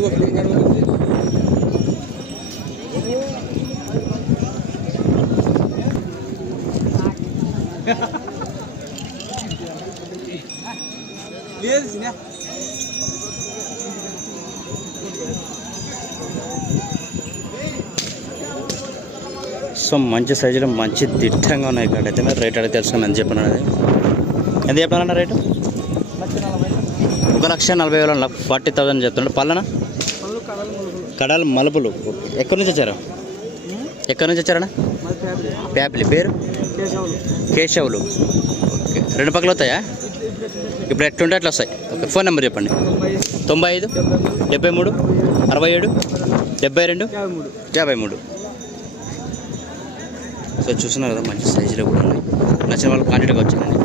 So మంచి సైజులో మంచి దిట్టంగా ఉన్నాయి ఇక్కడ అయితే. మీరు రేట్ అడిగి తెలుసుకుని ఎంత చెప్పిన ఎంత చెప్పాలన్న రేటు? 1,40,000 40,000 చెప్తుండే. పళ్ళన కడాలు మలుపులు. ఎక్కడి నుంచి వచ్చారు? ఎక్కడి నుంచి వచ్చారన్నా? ప్యాపిలి. పేరు? కేశవులు. ఓకే. 2 పక్కలు వస్తాయా? ఇప్పుడు ఎట్లుంటే అట్లా వస్తాయి. ఓకే. ఫోన్ నెంబర్ చెప్పండి. 95 73 67 72 53. సో చూస్తున్నారు కదా, మంచి సైజులో కూడా ఉన్నాయి. నచ్చిన వాళ్ళు కాంటాక్ట్గా వచ్చానండి.